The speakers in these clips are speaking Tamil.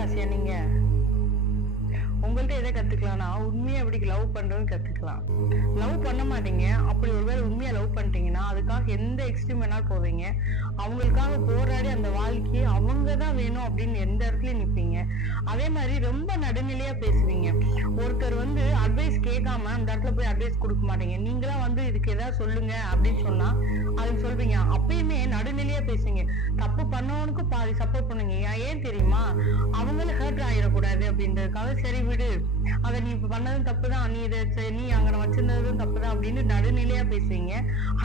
ராசியா நீங்க? உங்கள்ட்ட எதை கத்துக்கலாம்னா உண்மையா எப்படி லவ் பண்றதுன்னு கத்துக்கலாம். லவ் பண்ண மாட்டீங்க. அப்படி ஒருவேளை உண்மையா லவ் பண்ணிட்டீங்கன்னா அதுக்காக எந்த எக்ஸ்ட்ரீம் வேணாலும் போவீங்க. அவங்களுக்காக போராடி அந்த வாழ்க்கையை அவங்க தான் வேணும் அப்படின்னு எந்த இடத்துலயும் நிப்பீங்க. அதே மாதிரி ரொம்ப நடுநிலையா பேசுவீங்க. ஒருத்தர் அட்வைஸ் கேட்காம அந்த இடத்துல போய் அட்வைஸ் கொடுக்க மாட்டீங்க. நீங்களா இதுக்கு ஏதாவது சொல்லுங்க அப்படின்னு சொன்னா அதுக்கு சொல்வீங்க. அப்பயுமே நடுநிலையா பேசுங்க. தப்பு பண்ணவனுக்கு பாதி சப்போர்ட் பண்ணுங்க. ஏன் தெரியுமா? அவங்களும் ஹர்ட் ஆயிடக்கூடாது அப்படின்றதுக்காக சரி விடு, அதை நீ இப்ப பண்ணதும் தப்புதான், நீ அங்க வச்சிருந்ததும் தப்புதான் அப்படின்னு நடுநிலையா பேசுவீங்க.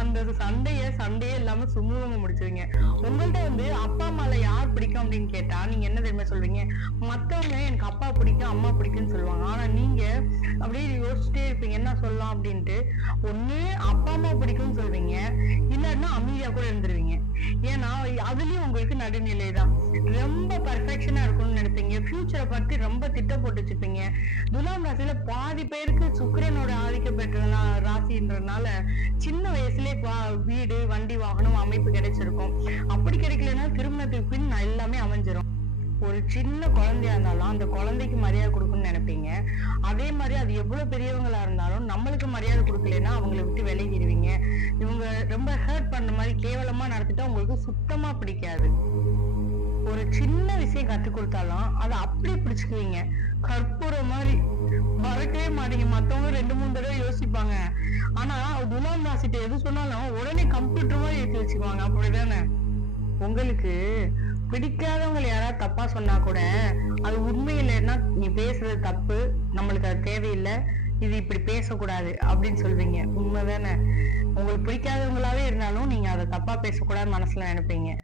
அந்த சண்டையே இல்லாம சுமூகமா முடிச்சுவீங்க. உங்கள்ட்ட அப்பா அம்மால யார் பிடிக்கும் அப்படின்னு கேட்டா நீங்க என்ன தெரியுமா சொல்வீங்க? மத்தவங்க எனக்கு அப்பா பிடிக்கும் அம்மா பிடிக்கும்னு சொல்லுவாங்க. ஆனா நீங்க அப்படியே யோசிச்சுட்டே இருப்பீங்க என்ன சொல்லலாம் அப்படின்ட்டு. ஒண்ணு அப்பா அம்மா பிடிக்கும்னு சொல்வீங்க, இல்லன்னா அமைதியா கூட இருந்துருவீங்க. ஏன்னா அதுலயும் உங்களுக்கு நடுநிலை தான். ரொம்ப பர்ஃபெக்ஷனா இருக்கும்னு நினைப்பீங்க. ஃபியூச்சரை பத்தி ரொம்ப திட்டம் போட்டு வச்சுப்பீங்க. துலாம் ராசியில பாதி பேருக்கு சுக்கிரனோட ஆதிக்கம் பெற்ற ராசின்றதுனால சின்ன வயசுலயே வீடு வண்டி வாகனம் அமைப்பு கிடைச்சிருக்கும். அப்படி கிடைக்கலன்னா திருமணத்துக்கு பின் எல்லாமே அமைஞ்சிரும். ஒரு சின்ன குழந்தையா இருந்தாலும் அந்த குழந்தைக்கு மரியாதை கொடுக்கணும்னு நினைப்பீங்க. அதே மாதிரி அது எவ்வளவு பெரியவங்களா இருந்தாலும் நம்மளுக்கு மரியாதை கொடுக்கலன்னா அவங்களை விட்டு விலகிடுவீங்க. இவங்க ரொம்ப ஹர்ட் பண்ண மாதிரி கேவலமா நடத்திட்டா உங்களுக்கு சுத்தமா பிடிக்காது. ஒரு சின்ன விஷயம் கத்துக் கொடுத்தாலும் அதை அப்படியே பிடிச்சுக்குவீங்க. கற்பூரம் மாதிரி மறக்கவே மாட்டீங்க. மத்தவங்க 2-3 தடவை யோசிப்பாங்க. ஆனா துலாம் ராசிட்ட எது சொன்னாலும் உடனே கம்ப்யூட்டர் மாதிரி ஏற்றி வச்சுக்குவாங்க. அப்படிதானே? உங்களுக்கு பிடிக்காதவங்க யாராவது தப்பா சொன்னா கூட அது உண்மை இல்லைன்னா நீ பேசுறது தப்பு, நம்மளுக்கு அது தேவையில்லை, இது இப்படி பேசக்கூடாது அப்படின்னு சொல்வீங்க. உண்மைதானே? உங்களுக்கு பிடிக்காதவங்களாவே இருந்தாலும் நீங்க அதை தப்பா பேசக்கூடாது மனசுல நினைப்பீங்க.